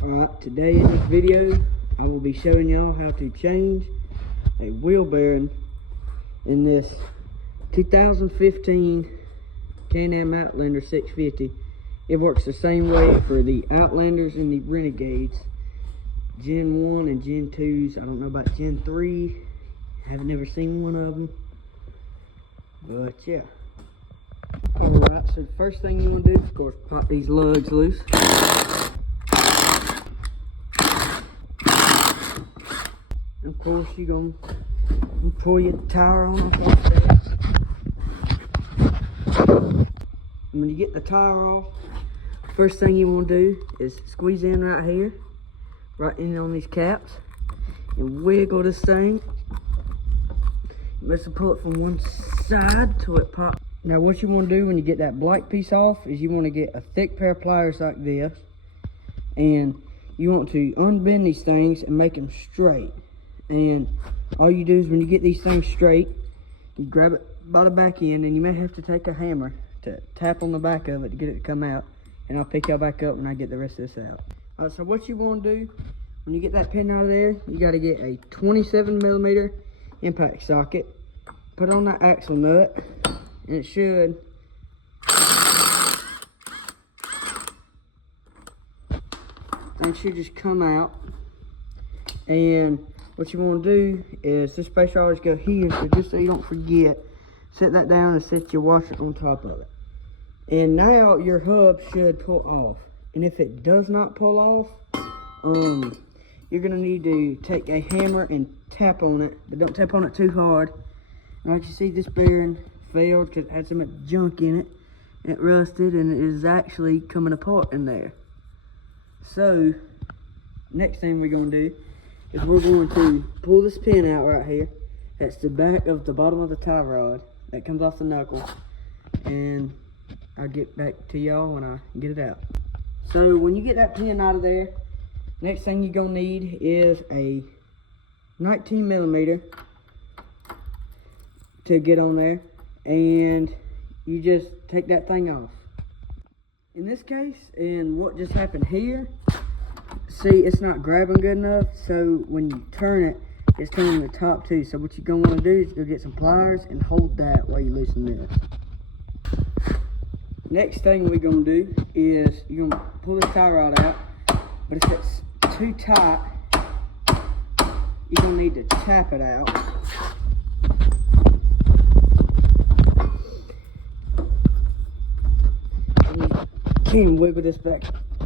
Alright, today in this video, I will be showing y'all how to change a wheel bearing in this 2015 Can-Am Outlander 650. It works the same way for the Outlanders and the Renegades. Gen 1 and Gen 2s. I don't know about Gen 3. Haven't never seen one of them. But yeah. Alright, so the first thing you want to do, of course, pop these lugs loose. And of course, you're going to pull your tire on off there. And when you get the tire off, first thing you want to do is squeeze in right here, right in on these caps, and wiggle this thing. You must pull it from one side till it pops. Now what you want to do when you get that black piece off is you want to get a thick pair of pliers like this, and you want to unbend these things and make them straight. And all you do is when you get these things straight, you grab it by the back end, and you may have to take a hammer to tap on the back of it to get it to come out. And I'll pick y'all back up when I get the rest of this out. Alright, so what you want to do when you get that pin out of there, you got to get a 27mm impact socket, put on that axle nut, and it should just come out. And what you want to do is this space always go here, so just so you don't forget, set that down and set your washer on top of it. And now your hub should pull off. And if it does not pull off, you're gonna need to take a hammer and tap on it, but don't tap on it too hard. Like you see, this bearing failed because it had so much junk in it. It rusted, and it is actually coming apart in there. So next thing we're gonna do is we're going to pull this pin out right here. That's the back of the bottom of the tie rod that comes off the knuckle, and I'll get back to y'all when I get it out. So when you get that pin out of there, next thing you're gonna need is a 19mm to get on there, and you just take that thing off. In this case, and what just happened here, see, it's not grabbing good enough, so when you turn it, it's turning the top too. So what you're gonna wanna do is go get some pliers and hold that while you loosen this. Next thing we're gonna do is you're gonna pull this tie rod out, but if it's too tight, you're gonna need to tap it out. And you can wiggle this back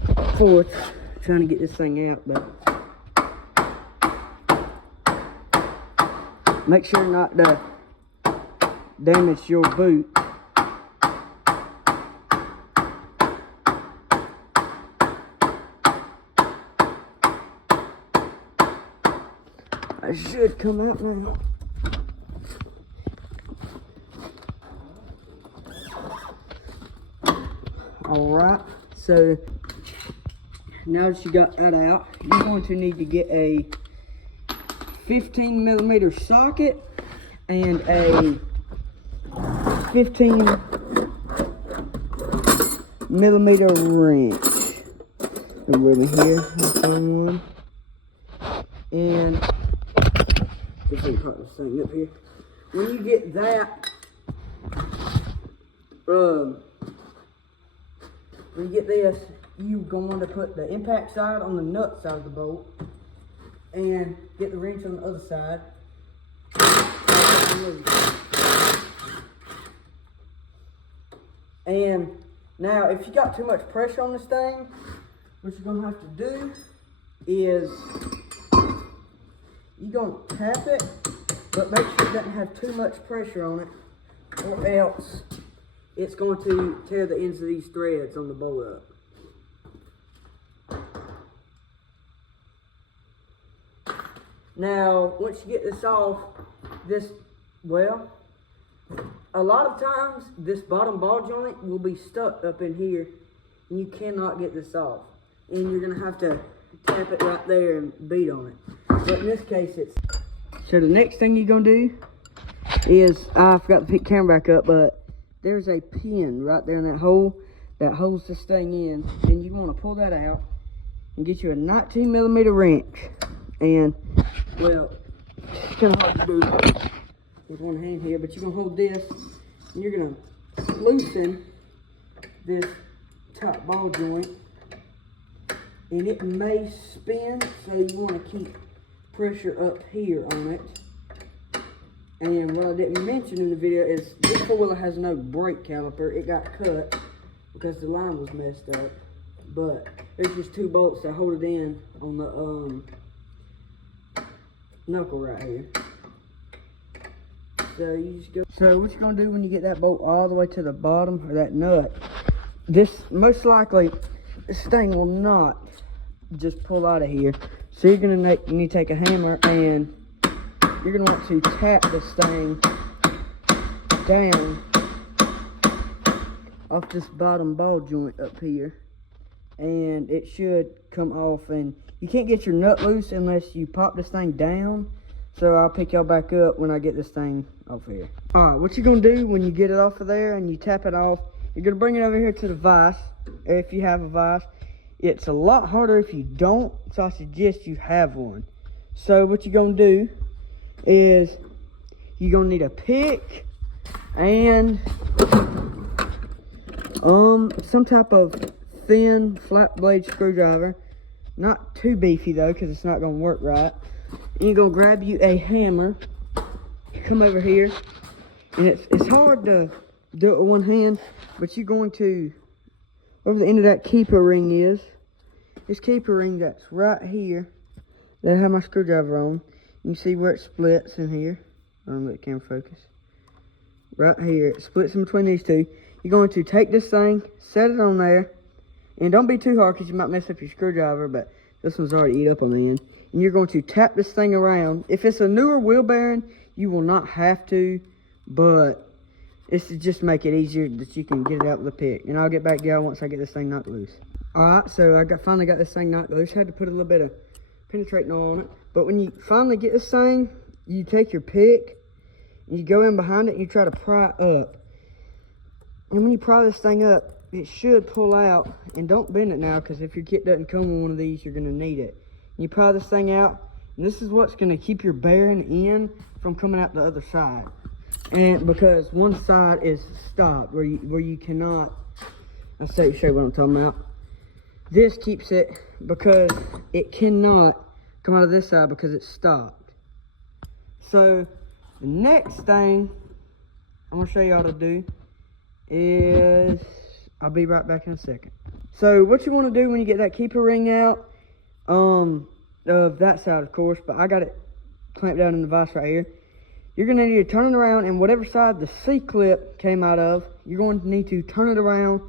and forth, trying to get this thing out, but make sure not to damage your boot. It should come out now. Alright, so now that you got that out, you're going to need to get a 15mm socket and a 15mm wrench. Go with me here. And just gonna put this thing up here. When you get that, when you get this, you're going to put the impact side on the nut side of the bolt and get the wrench on the other side. And now, if you got too much pressure on this thing, what you're gonna have to do is you're gonna tap it, but make sure it doesn't have too much pressure on it, or else it's going to tear the ends of these threads on the bolt up. Now, once you get this off, a lot of times this bottom ball joint will be stuck up in here, and you cannot get this off. And you're gonna have to tap it right there and beat on it. But in this case, it's... So the next thing you're gonna do is, I forgot to pick the camera back up, but there's a pin right there in that hole that holds this thing in, and you want to pull that out, and get you a 19mm wrench. And, well, it's kind of hard to do with one hand here, but you're going to hold this, and you're going to loosen this top ball joint. And it may spin, so you want to keep pressure up here on it. And what I didn't mention in the video is this four-wheeler has no brake caliper. It got cut because the line was messed up. But there's just 2 bolts that hold it in on the knuckle right here. So you just go. So what you're gonna do when you get that bolt all the way to the bottom, or that nut, this most likely this thing will not just pull out of here. So you're gonna need to take a hammer and you're gonna want to tap this thing down off this bottom ball joint up here, and it should come off. And you can't get your nut loose unless you pop this thing down. So I'll pick y'all back up when I get this thing off here. Alright, what you're gonna do when you get it off of there and you tap it off, you're gonna bring it over here to the vise, if you have a vise. It's a lot harder if you don't, so I suggest you have one. So what you're gonna do is you're gonna need a pick and some type of thin flat blade screwdriver. Not too beefy though, because it's not gonna work right. And you're gonna grab you a hammer, come over here, and it's hard to do it with one hand, but you're going to, over the end of that keeper ring is, this keeper ring that's right here, that I have my screwdriver on. You can see where it splits in here. I don't let the camera focus. Right here, it splits in between these two. You're going to take this thing, set it on there, and don't be too hard because you might mess up your screwdriver, but this one's already eat up on the end. And you're going to tap this thing around. If it's a newer wheel bearing, you will not have to, but it's to just make it easier that you can get it out with a pick. And I'll get back to y'all once I get this thing knocked loose. Alright, so I finally got this thing knocked loose. Had to put a little bit of penetrating on it. But when you finally get this thing, you take your pick, and you go in behind it, and you try to pry it up. And when you pry this thing up, it should pull out. And don't bend it now, because if your kit doesn't come with one of these, you're going to need it. And you pry this thing out, and this is what's going to keep your bearing in from coming out the other side. And because one side is stopped, where you cannot, I'll show you what I'm talking about. This keeps it, because it cannot come out of this side because it's stopped. So the next thing I'm going to show you how to do is, I'll be right back in a second. So what you want to do when you get that keeper ring out, of that side of course, but I got it clamped down in the vise right here. You're going to need to turn it around, and whatever side the C-clip came out of, you're going to need to turn it around,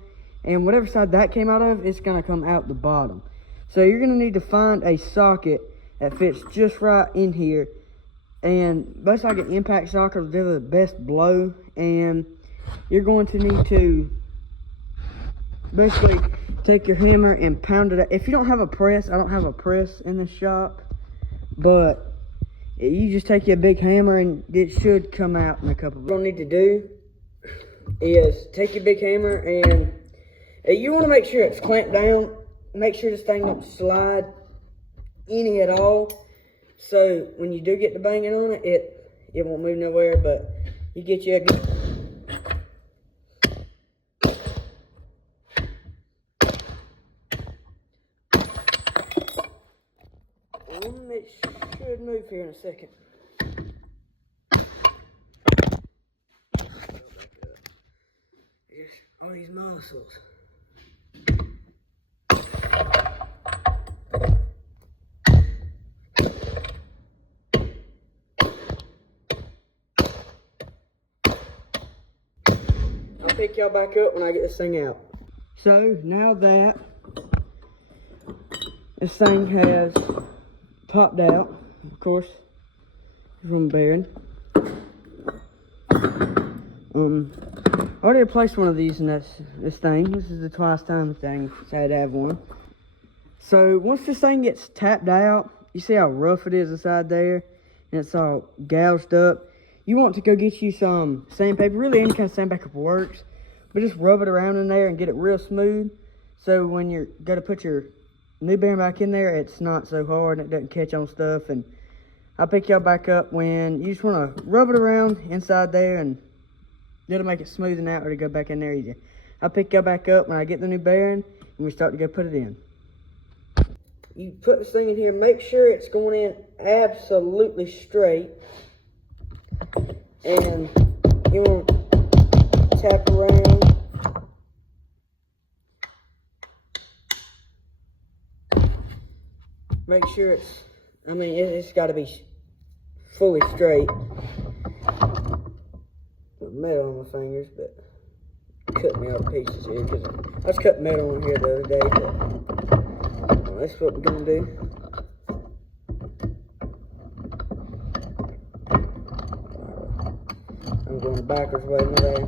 and whatever side that came out of, it's going to come out the bottom. So you're going to need to find a socket that fits just right in here, and most like an impact socket will do the best blow. And you're going to need to basically take your hammer and pound it out. If you don't have a press, I don't have a press in the shop, but you just take your big hammer and it should come out in a couple. What you'll need to do is take your big hammer, and you want to make sure it's clamped down. Make sure this thing don't slide any at all. So when you do get the banging on it, it won't move nowhere, but you get you a good... It should move here in a second. Here's all these muscles. I'll pick y'all back up when I get this thing out. So now that this thing has popped out, of course, from bearing. I already replaced one of these in this thing. This is the twice time thing, so I had to have one. So once this thing gets tapped out, you see how rough it is inside there, and it's all gouged up. You want to go get you some sandpaper. Really, any kind of sandpaper works, but just rub it around in there and get it real smooth. So when you're going to put your new bearing back in there, it's not so hard and it doesn't catch on stuff. And I'll pick y'all back up when you just want to rub it around inside there, and it'll make it smoothing out or to go back in there easier. I'll pick y'all back up when I get the new bearing and we start to go put it in. You put this thing in here, make sure it's going in absolutely straight. And you want to tap around. Make sure it's got to be fully straight. Put metal on my fingers, but cut me out of pieces here because I was cutting metal on here the other day. But that's what we're gonna do. I'm going the backwards way, my bad.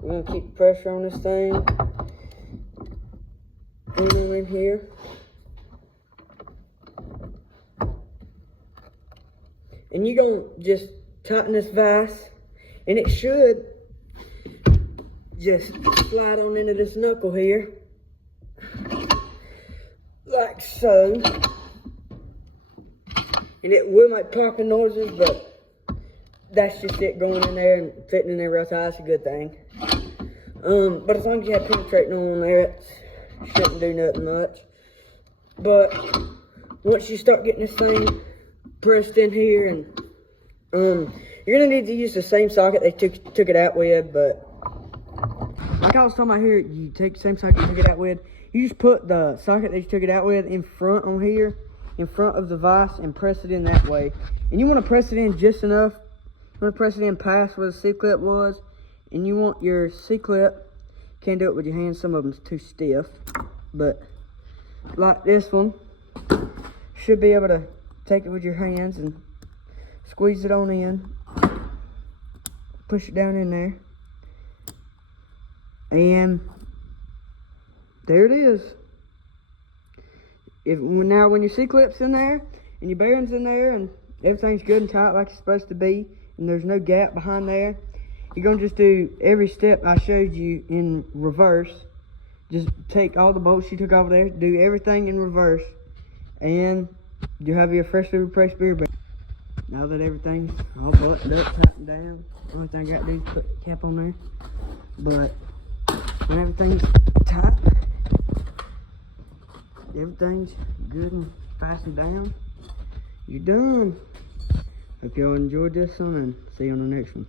We're gonna keep pressure on this thing. In here. And you're gonna just tighten this vise, and it should just slide on into this knuckle here, like so. And it will make popping noises, but that's just it going in there and fitting in there real tight. That's a good thing. But as long as you have penetrating on there, it shouldn't do nothing much. But once you start getting this thing pressed in here, and you're gonna need to use the same socket they took it out with. But like I was talking about here, you take the same socket you took it out with. You just put the socket that you took it out with in front on here, in front of the vise, and press it in that way. And you want to press it in just enough. You want to press it in past where the C-clip was, and you want your C-clip. Can't do it with your hands, some of them's too stiff, but like this one, should be able to take it with your hands and squeeze it on in, push it down in there, and there it is. Now when your C-clip's in there and your bearing's in there and everything's good and tight like it's supposed to be, and there's no gap behind there, you're gonna just do every step I showed you in reverse. Just take all the bolts you took over there, do everything in reverse, and you have your freshly replaced beer bearing. Now that everything's all buttoned up, tightened down, the only thing I gotta do is put the cap on there. But when everything's tight, everything's good and fastened down, you're done. Hope y'all enjoyed this one, and see you on the next one.